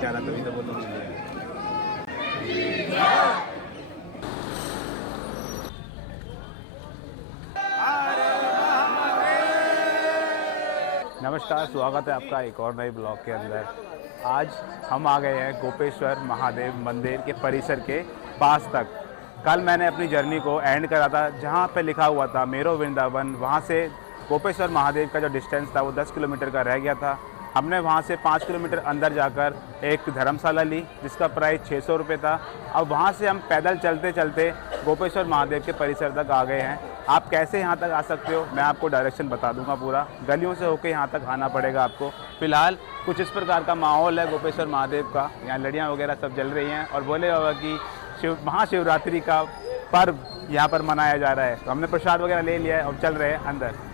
जाना तभी तो बोलो मुझे। नमस्कार, स्वागत है आपका एक और नए ब्लॉग के अंदर। आज हम आ गए हैं गोपेश्वर महादेव मंदिर के परिसर के पास तक। कल मैंने अपनी जर्नी को एंड करा था जहाँ पे लिखा हुआ था मेरो वृंदावन। वहाँ से गोपेश्वर महादेव का जो डिस्टेंस था वो 10 किलोमीटर का रह गया था। हमने वहाँ से 5 किलोमीटर अंदर जाकर एक धर्मशाला ली जिसका प्राइस 600 रुपये था। अब वहाँ से हम पैदल चलते चलते गोपेश्वर महादेव के परिसर तक आ गए हैं। आप कैसे यहाँ तक आ सकते हो मैं आपको डायरेक्शन बता दूंगा। पूरा गलियों से होकर यहाँ तक आना पड़ेगा आपको। फ़िलहाल कुछ इस प्रकार का माहौल है गोपेश्वर महादेव का। यहाँ लड़ियाँ वगैरह सब जल रही हैं और भोले बाबा की महाशिवरात्रि का पर्व यहाँ पर मनाया जा रहा है। तो हमने प्रसाद वगैरह ले लिया है और चल रहे हैं अंदर।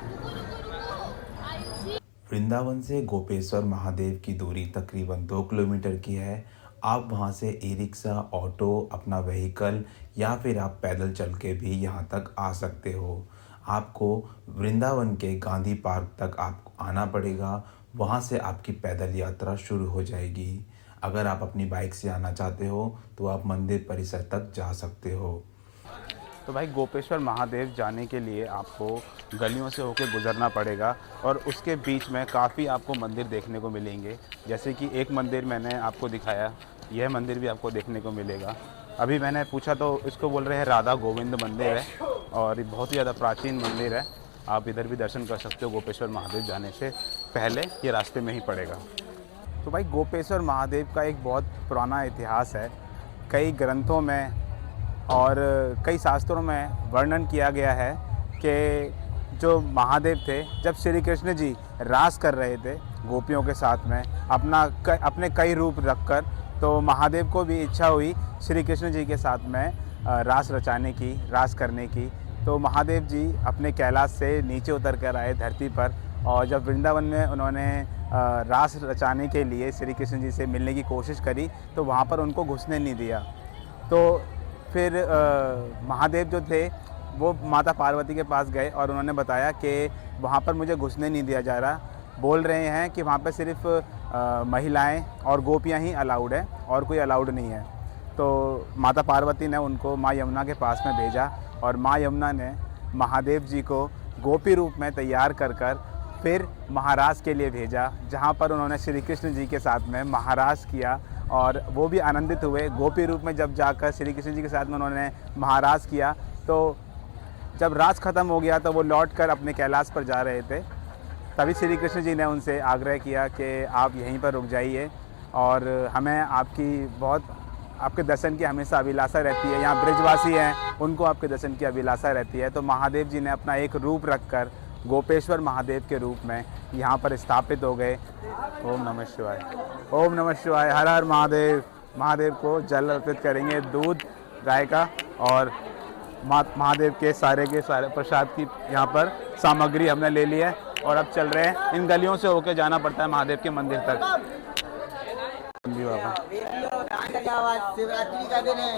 वृंदावन से गोपेश्वर महादेव की दूरी तकरीबन 2 किलोमीटर की है। आप वहां से ई रिक्शा, ऑटो, अपना व्हीकल या फिर आप पैदल चल के भी यहां तक आ सकते हो। आपको वृंदावन के गांधी पार्क तक आप आना पड़ेगा। वहां से आपकी पैदल यात्रा शुरू हो जाएगी। अगर आप अपनी बाइक से आना चाहते हो तो आप मंदिर परिसर तक जा सकते हो। तो भाई गोपेश्वर महादेव जाने के लिए आपको गलियों से होकर गुजरना पड़ेगा और उसके बीच में काफ़ी आपको मंदिर देखने को मिलेंगे। जैसे कि एक मंदिर मैंने आपको दिखाया, यह मंदिर भी आपको देखने को मिलेगा। अभी मैंने पूछा तो इसको बोल रहे हैं राधा गोविंद मंदिर है और ये बहुत ही ज़्यादा प्राचीन मंदिर है। आप इधर भी दर्शन कर सकते हो गोपेश्वर महादेव जाने से पहले, ये रास्ते में ही पड़ेगा। तो भाई गोपेश्वर महादेव का एक बहुत पुराना इतिहास है। कई ग्रंथों में और कई शास्त्रों में वर्णन किया गया है कि जो महादेव थे जब श्री कृष्ण जी रास कर रहे थे गोपियों के साथ में अपने कई रूप रखकर, तो महादेव को भी इच्छा हुई श्री कृष्ण जी के साथ में रास रचाने की, रास करने की। तो महादेव जी अपने कैलाश से नीचे उतर कर आए धरती पर और जब वृंदावन में उन्होंने रास रचाने के लिए श्री कृष्ण जी से मिलने की कोशिश करी तो वहाँ पर उनको घुसने नहीं दिया। तो फिर महादेव जो थे वो माता पार्वती के पास गए और उन्होंने बताया कि वहाँ पर मुझे घुसने नहीं दिया जा रहा। बोल रहे हैं कि वहाँ पर सिर्फ महिलाएं और गोपियाँ ही अलाउड है और कोई अलाउड नहीं है। तो माता पार्वती ने उनको माँ यमुना के पास में भेजा और माँ यमुना ने महादेव जी को गोपी रूप में तैयार कर फिर महाराज के लिए भेजा, जहाँ पर उन्होंने श्री कृष्ण जी के साथ में महाराज किया और वो भी आनंदित हुए। गोपी रूप में जब जाकर श्री कृष्ण जी के साथ में उन्होंने महाराज किया तो जब राज ख़त्म हो गया तो वो लौटकर अपने कैलाश पर जा रहे थे। तभी श्री कृष्ण जी ने उनसे आग्रह किया कि आप यहीं पर रुक जाइए और हमें आपके दर्शन की हमेशा अभिलाषा रहती है। यहाँ ब्रजवासी हैं, उनको आपके दर्शन की अभिलाषा रहती है। तो महादेव जी ने अपना एक रूप रखकर गोपेश्वर महादेव के रूप में यहाँ पर स्थापित हो गए। ओम नमः शिवाय, ओम नमः शिवाय, हर हर महादेव। महादेव को जल अर्पित करेंगे, दूध गाय का और महादेव के सारे प्रसाद की यहाँ पर सामग्री हमने ले ली है और अब चल रहे हैं। इन गलियों से होकर जाना पड़ता है महादेव के मंदिर तक। शिवरात्रि का दिन है।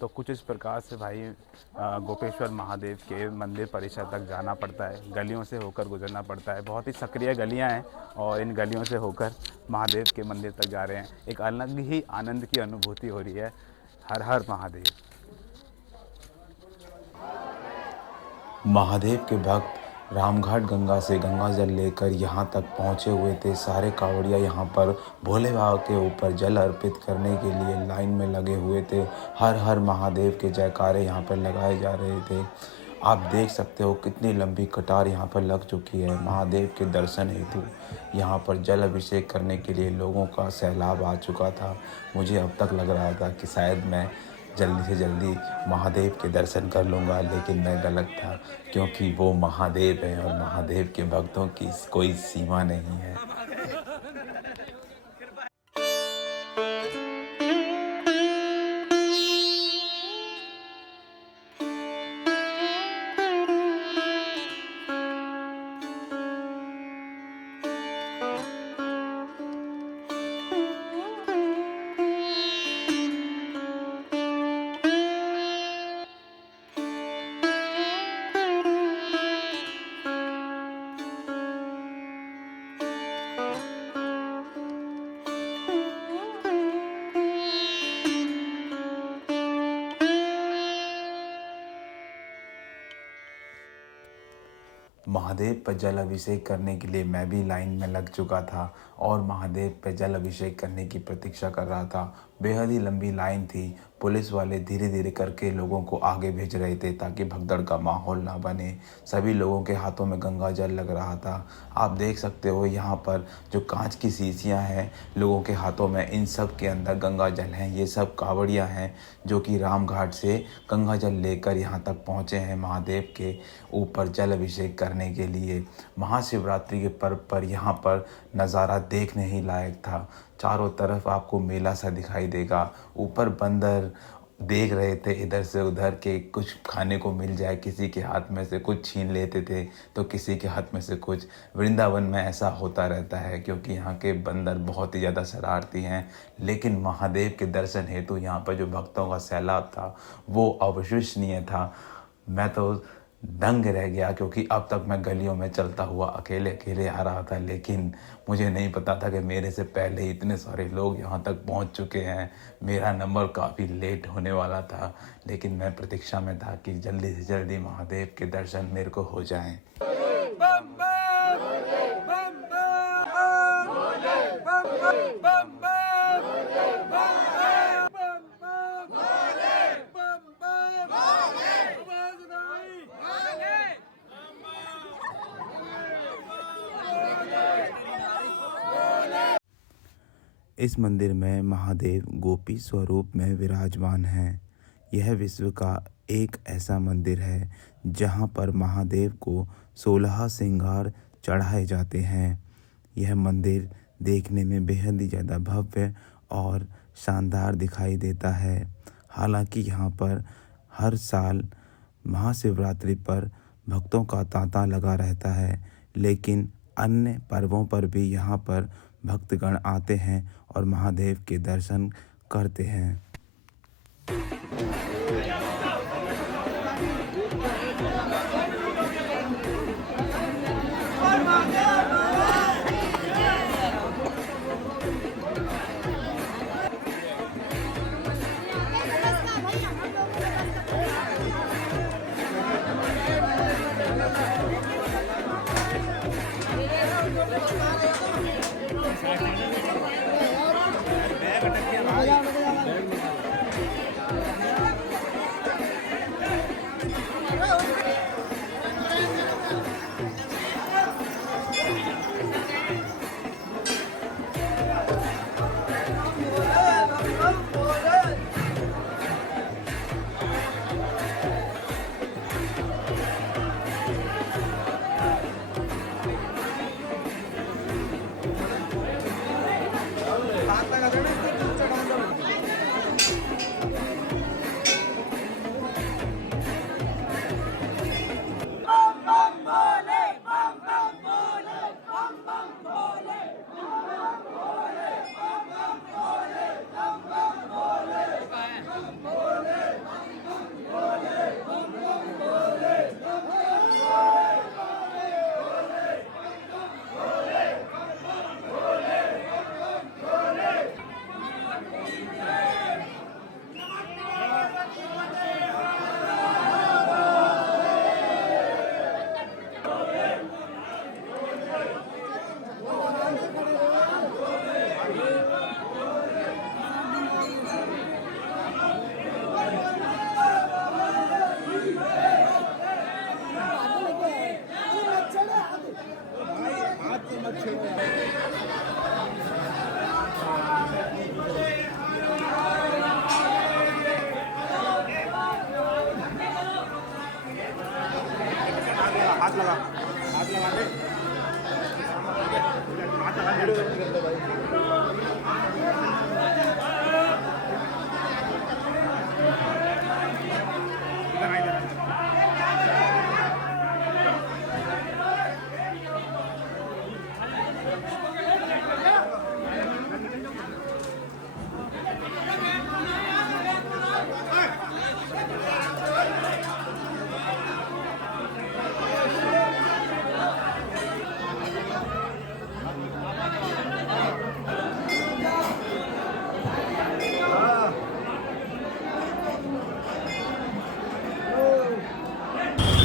तो कुछ इस प्रकार से भाई गोपेश्वर महादेव के मंदिर परिसर तक जाना पड़ता है, गलियों से होकर गुजरना पड़ता है। बहुत ही सक्रिय गलियां हैं और इन गलियों से होकर महादेव के मंदिर तक जा रहे हैं। एक अलग ही आनंद की अनुभूति हो रही है। हर हर महादेव। महादेव के भक्त रामघाट गंगा से गंगा जल लेकर यहाँ तक पहुँचे हुए थे। सारे कांवड़िया यहाँ पर भोले बाबा के ऊपर जल अर्पित करने के लिए लाइन में लगे हुए थे। हर हर महादेव के जयकारे यहाँ पर लगाए जा रहे थे। आप देख सकते हो कितनी लंबी कतार यहाँ पर लग चुकी है महादेव के दर्शन हेतु। यहाँ पर जल अभिषेक करने के लिए लोगों का सैलाब आ चुका था। मुझे अब तक लग रहा था कि शायद मैं जल्दी से जल्दी महादेव के दर्शन कर लूँगा, लेकिन मैं गलत था, क्योंकि वो महादेव हैं और महादेव के भक्तों की कोई सीमा नहीं है। महादेव पर जल अभिषेक करने के लिए मैं भी लाइन में लग चुका था और महादेव पे जल अभिषेक करने की प्रतीक्षा कर रहा था। बेहद ही लंबी लाइन थी। पुलिस वाले धीरे धीरे करके लोगों को आगे भेज रहे थे ताकि भगदड़ का माहौल ना बने। सभी लोगों के हाथों में गंगा जल लग रहा था। आप देख सकते हो यहाँ पर जो कांच की शीशियाँ हैं लोगों के हाथों में, इन सब के अंदर गंगा जल हैं। ये सब कांवड़ियाँ हैं जो कि रामघाट से गंगा जल लेकर यहाँ तक पहुँचे हैं महादेव के ऊपर जल अभिषेक करने के लिए। महाशिवरात्रि के पर्व पर यहाँ पर नज़ारा देखने ही लायक था। चारों तरफ आपको मेला सा दिखाई देगा। ऊपर बंदर देख रहे थे इधर से उधर के कुछ खाने को मिल जाए, किसी के हाथ में से कुछ छीन लेते थे तो किसी के हाथ में से कुछ। वृंदावन में ऐसा होता रहता है क्योंकि यहाँ के बंदर बहुत ही ज़्यादा शरारती हैं। लेकिन महादेव के दर्शन हेतु यहाँ पर जो भक्तों का सैलाब था वो अविश्वसनीय था। मैं तो दंग रह गया क्योंकि अब तक मैं गलियों में चलता हुआ अकेले अकेले आ रहा था, लेकिन मुझे नहीं पता था कि मेरे से पहले इतने सारे लोग यहाँ तक पहुँच चुके हैं। मेरा नंबर काफ़ी लेट होने वाला था, लेकिन मैं प्रतीक्षा में था कि जल्दी से जल्दी महादेव के दर्शन मेरे को हो जाएं। इस मंदिर में महादेव गोपी स्वरूप में विराजमान हैं। यह विश्व का एक ऐसा मंदिर है जहाँ पर महादेव को 16 श्रृंगार चढ़ाए जाते हैं। यह मंदिर देखने में बेहद ही ज़्यादा भव्य और शानदार दिखाई देता है। हालांकि यहाँ पर हर साल महाशिवरात्रि पर भक्तों का तांता लगा रहता है, लेकिन अन्य पर्वों पर भी यहाँ पर भक्तगण आते हैं और महादेव के दर्शन करते हैं।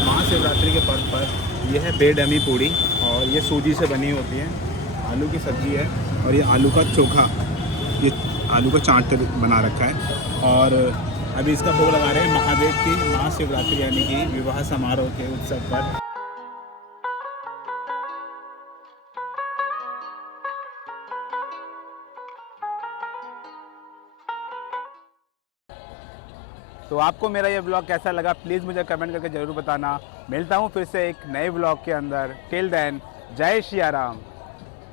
महाशिवरात्रि के पर्व पर ये है बेडमी पूड़ी और ये सूजी से बनी होती है। आलू की सब्ज़ी है और ये आलू का चोखा, ये आलू का चाट बना रखा है। और अभी इसका भोग लगा रहे हैं महादेव की महाशिवरात्रि यानी कि विवाह समारोह के उत्सव पर। तो आपको मेरा ये ब्लॉग कैसा लगा प्लीज़ मुझे कमेंट करके ज़रूर बताना। मिलता हूँ फिर से एक नए ब्लॉग के अंदर। टिल देन जय श्री राम।